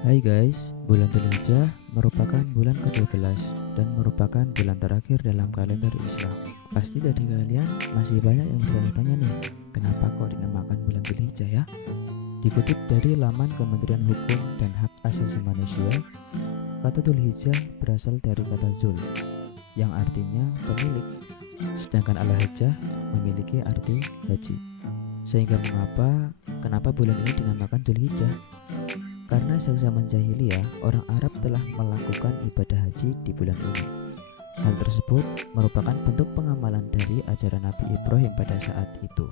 Hai guys, bulan Dzulhijjah merupakan bulan ke-12 dan merupakan bulan terakhir dalam kalender Islam. Pasti dari kalian masih banyak yang bertanya-tanya nih, kenapa kok dinamakan bulan Dzulhijjah ya? Dikutip dari laman Kementerian Hukum dan Hak Asasi Manusia, kata Dzulhijjah berasal dari kata Zul, yang artinya pemilik, sedangkan Al-Hajjah memiliki arti haji. Sehingga kenapa bulan ini dinamakan Dzulhijjah? Karena sejak zaman jahiliyah, orang Arab telah melakukan ibadah haji di bulan ini. Hal tersebut merupakan bentuk pengamalan dari ajaran Nabi Ibrahim pada saat itu.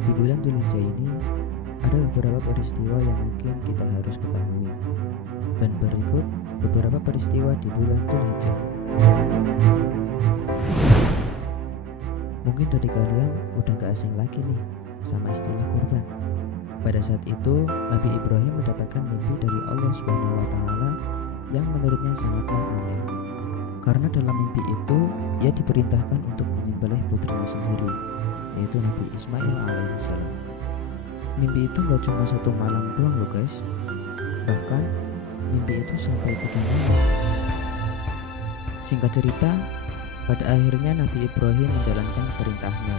Di bulan Dzulhijjah ini, ada beberapa peristiwa yang mungkin kita harus ketahui. Dan berikut beberapa peristiwa di bulan Dzulhijjah. Mungkin dari kalian udah gak asing lagi nih sama istilah kurban. Pada saat itu, Nabi Ibrahim mendapatkan mimpi dari Allah Subhanahu wa taala yang menurutnya sangatlah aneh. Karena dalam mimpi itu, ia diperintahkan untuk menyembelih putrinya sendiri, yaitu Nabi Ismail alaihissalam. Mimpi itu gak cuma satu malam doang loh guys. Bahkan, mimpi itu sampai 3 malam. Singkat cerita, pada akhirnya Nabi Ibrahim menjalankan perintahnya.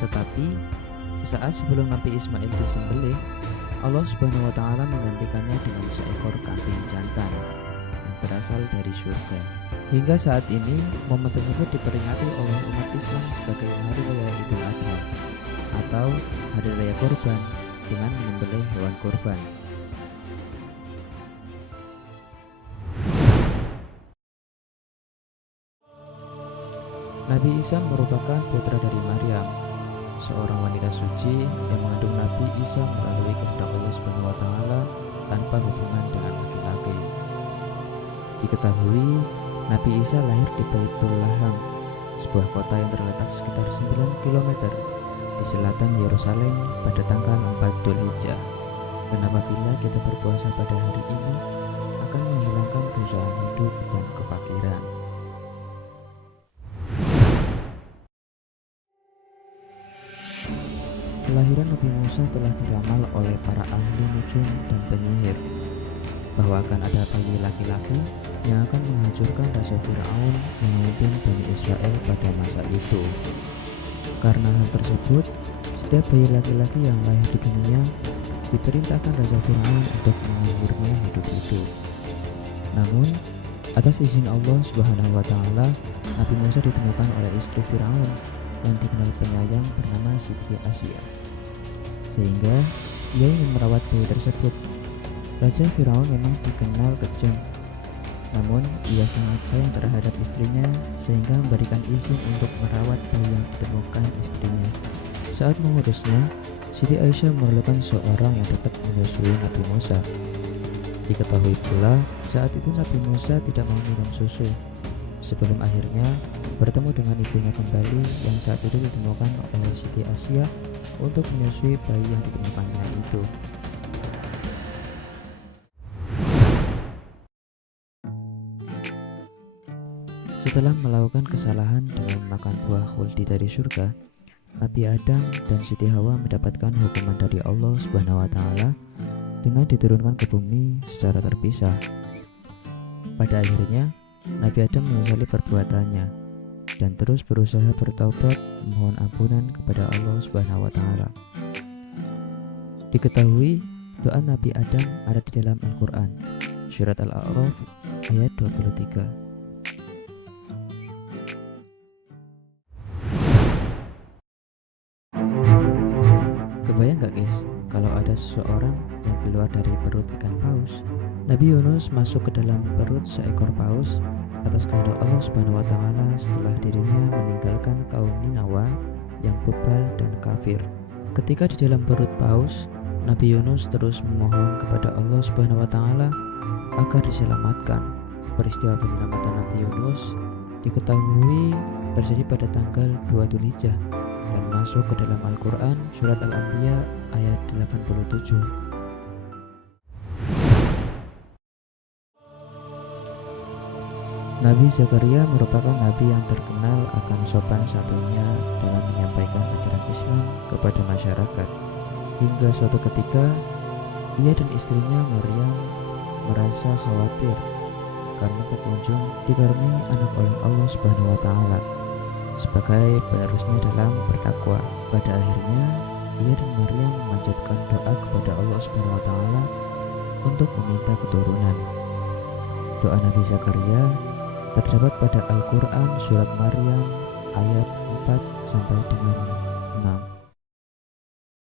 Tetapi sesaat sebelum Nabi Ismail disembelih, Allah Subhanahu wa taala menggantikannya dengan seekor kambing jantan yang berasal dari surga. Hingga saat ini, momen tersebut diperingati oleh umat Islam sebagai Hari Raya Idul Adha atau Hari Raya Kurban dengan menyembelih hewan kurban. Nabi Isa merupakan putra dari Maryam, seorang wanita suci yang mengandung Nabi Isa melalui kehendak Allah Subhanahu wa taala tanpa hubungan dengan laki-laki. Diketahui Nabi Isa lahir di Baitul Laham, sebuah kota yang terletak sekitar 9 km di selatan Yerusalem pada tanggal 4 Dzulhijjah. Dan apabila kita berpuasa pada hari ini akan menghilangkan kesusahan hidup dan kefakiran. Kelahiran Nabi Musa telah diramal oleh para ahli nujum dan penyihir bahwa akan ada bayi laki-laki yang akan menghancurkan Raja Firaun yang memimpin Bani Israel pada masa itu. Karena hal tersebut, setiap bayi laki-laki yang lahir di dunia diperintahkan Raja Firaun untuk mengakhirinya hidup itu. Namun, atas izin Allah Subhanahu wa taala, Nabi Musa ditemukan oleh istri Firaun yang dikenal penyayang bernama Siti Asia. Sehingga ia ingin merawat bayi tersebut. Raja Firaun memang dikenal kejam, namun ia sangat sayang terhadap istrinya sehingga memberikan izin untuk merawat bayi yang ditemukan istrinya. Saat mengurusnya, Siti Aisyah memerlukan seorang yang dapat menyusui Nabi Musa. Diketahui pula saat itu Nabi Musa tidak mau minum susu, sebelum akhirnya bertemu dengan ibunya kembali yang saat itu ditemukan oleh Siti Asia untuk menyusui bayi yang ditemukannya itu. Setelah melakukan kesalahan dengan makan buah khuldi dari surga, Nabi Adam dan Siti Hawa mendapatkan hukuman dari Allah Subhanahu wa taala dengan diturunkan ke bumi secara terpisah. Pada akhirnya, Nabi Adam menyesali perbuatannya dan terus berusaha bertaubat memohon ampunan kepada Allah Subhanahu wa taala. Diketahui doa Nabi Adam ada di dalam Al-Qur'an, Surat Al-A'raf ayat 23. Kebayang gak guys, kalau ada seseorang yang keluar dari perut ikan paus? Nabi Yunus masuk ke dalam perut seekor paus atas kehendak Allah Subhanahu wa taala setelah dirinya meninggalkan kaum Ninawa yang bebal dan kafir. Ketika di dalam perut paus, Nabi Yunus terus memohon kepada Allah Subhanahu wa taala agar diselamatkan. Peristiwa penyelamatan Nabi Yunus diketahui terjadi pada tanggal 2 Dzulhijjah dan masuk ke dalam Al-Qur'an surat Al-Anbiya ayat 87. Nabi Zakaria merupakan nabi yang terkenal akan sopan satunya dalam menyampaikan ajaran Islam kepada masyarakat. Hingga suatu ketika Ia dan istrinya Maryam merasa khawatir karena tak kunjung dikaruniai anak oleh Allah Subhanahu wa taala sebagai penerusnya dalam berdakwah. Pada akhirnya ia dan Maryam memanjatkan doa kepada Allah Subhanahu wa taala untuk meminta keturunan. Doa Nabi Zakaria terdapat pada Al-Quran surat Maryam ayat 4 sampai dengan 6.